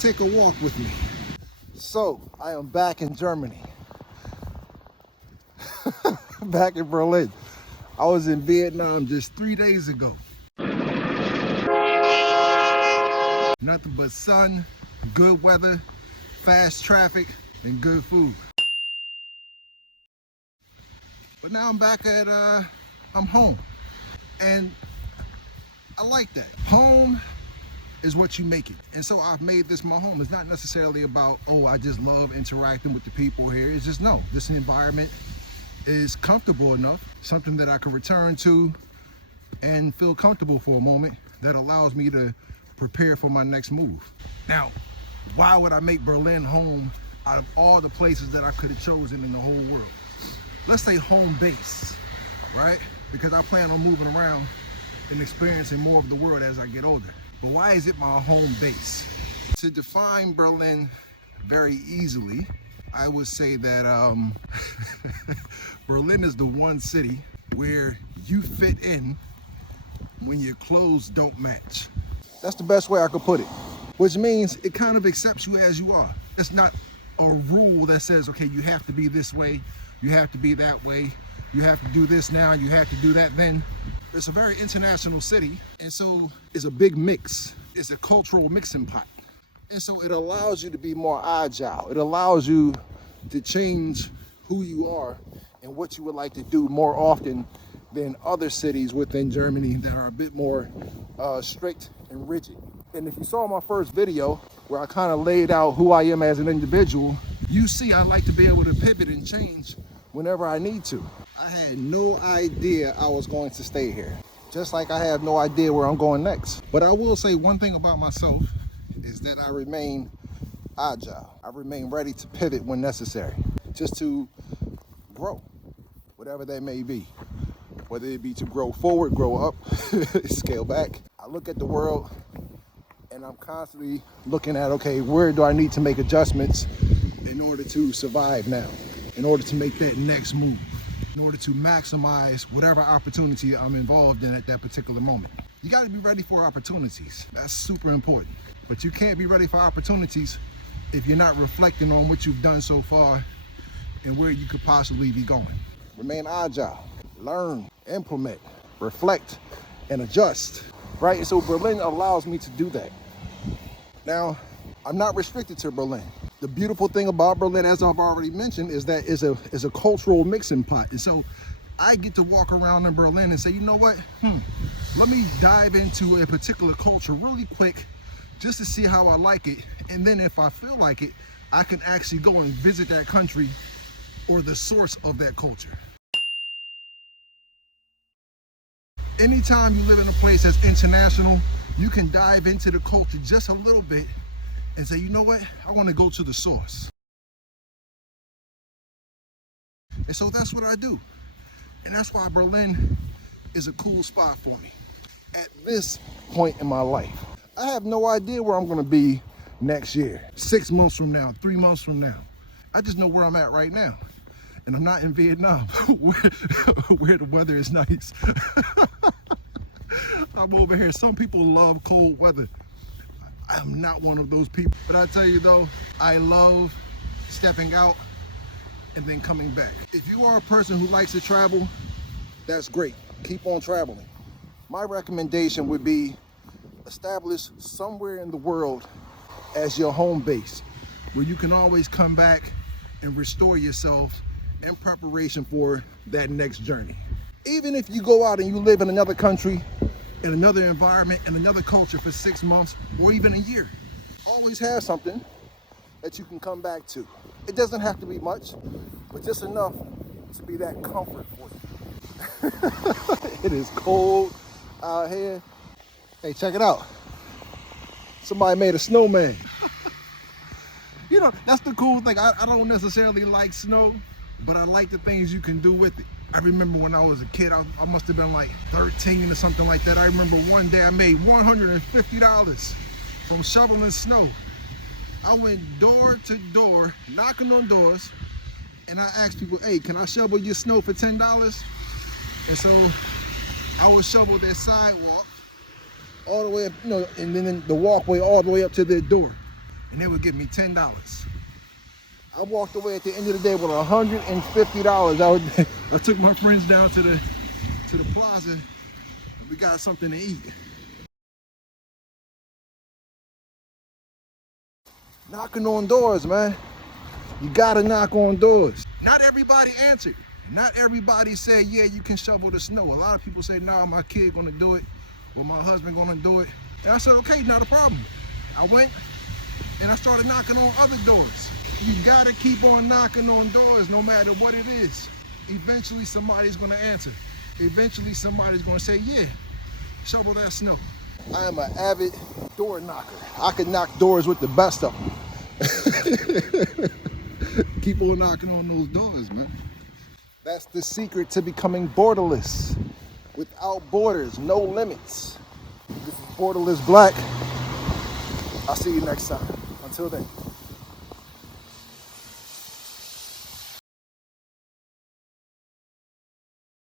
take a walk with me. So, I am back in Germany. Back in Berlin. I was in Vietnam just 3 days ago. Nothing but sun, good weather, fast traffic, and good food. But now I'm back at, I'm home. And I like that. Home is what you make it. And so I've made this my home. It's not necessarily about, oh, I just love interacting with the people here. It's just, no, this environment is comfortable enough, something that I can return to and feel comfortable for a moment that allows me to prepare for my next move. Now, why would I make Berlin home out of all the places that I could have chosen in the whole world? Let's say home base, right? Because I plan on moving around and experiencing more of the world as I get older. But why is it my home base? To define Berlin very easily, I would say that Berlin is the one city where you fit in when your clothes don't match. That's the best way I could put it. Which means it kind of accepts you as you are. It's not a rule that says, okay, you have to be this way, you have to be that way, you have to do this now, you have to do that then. It's a very international city, and so it's a big mix. It's a cultural mixing pot. And so it allows you to be more agile. It allows you to change who you are and what you would like to do more often than other cities within Germany that are a bit more strict and rigid. And if you saw my first video where I kind of laid out who I am as an individual, you see I like to be able to pivot and change whenever I need to. I had no idea I was going to stay here, just like I have no idea where I'm going next. But I will say one thing about myself is that I remain agile. I remain ready to pivot when necessary, just to grow, whatever that may be. Whether it be to grow forward, grow up, scale back. I look at the world and I'm constantly looking at, okay, where do I need to make adjustments in order to survive now, in order to make that next move, in order to maximize whatever opportunity I'm involved in at that particular moment. You gotta be ready for opportunities. That's super important. But you can't be ready for opportunities if you're not reflecting on what you've done so far and where you could possibly be going. Remain agile, learn, implement, reflect, and adjust, right? And so Berlin allows me to do that. Now, I'm not restricted to Berlin. The beautiful thing about Berlin, as I've already mentioned, is that it's a cultural mixing pot. And so I get to walk around in Berlin and say, you know what? Let me dive into a particular culture really quick just to see how I like it. And then if I feel like it, I can actually go and visit that country or the source of that culture. Anytime you live in a place that's international, you can dive into the culture just a little bit and say, you know what? I want to go to the source. And so that's what I do. And that's why Berlin is a cool spot for me. At this point in my life, I have no idea where I'm going to be next year, 6 months from now, 3 months from now. I just know where I'm at right now. And I'm not in Vietnam, where the weather is nice. I'm over here. Some people love cold weather. I'm not one of those people. But I tell you though, I love stepping out and then coming back. If you are a person who likes to travel, that's great. Keep on traveling. My recommendation would be establish somewhere in the world as your home base, where you can always come back and restore yourself in preparation for that next journey. Even if you go out and you live in another country, in another environment, in another culture for 6 months or even a year, always have something that you can come back to. It doesn't have to be much, but just enough to be that comfort for you. It is cold out here. Hey, check it out. Somebody made a snowman. You know, that's the cool thing. I don't necessarily like snow, but I like the things you can do with it. I remember when I was a kid, I must have been like 13 or something like that. I remember one day I made $150 from shoveling snow. I went door to door, knocking on doors, and I asked people, hey, can I shovel your snow for $10? And so I would shovel their sidewalk all the way up, you know, and then the walkway all the way up to their door. and they would give me $10. I walked away at the end of the day with $150. I took my friends down to the plaza, and we got something to eat. Knocking on doors, man. You gotta knock on doors. Not everybody answered. Not everybody said, yeah, you can shovel the snow. A lot of people say, nah, my kid gonna do it, or my husband gonna do it. And I said, okay, not a problem. I went and I started knocking on other doors. You gotta keep on knocking on doors no matter what it is. Eventually somebody's gonna answer. Eventually somebody's gonna say, yeah, shovel that snow. I am an avid door knocker. I can knock doors with the best of them. Keep on knocking on those doors, man. That's the secret to becoming borderless. Without borders, no limits. This is Borderless Black. I'll see you next time. Until then.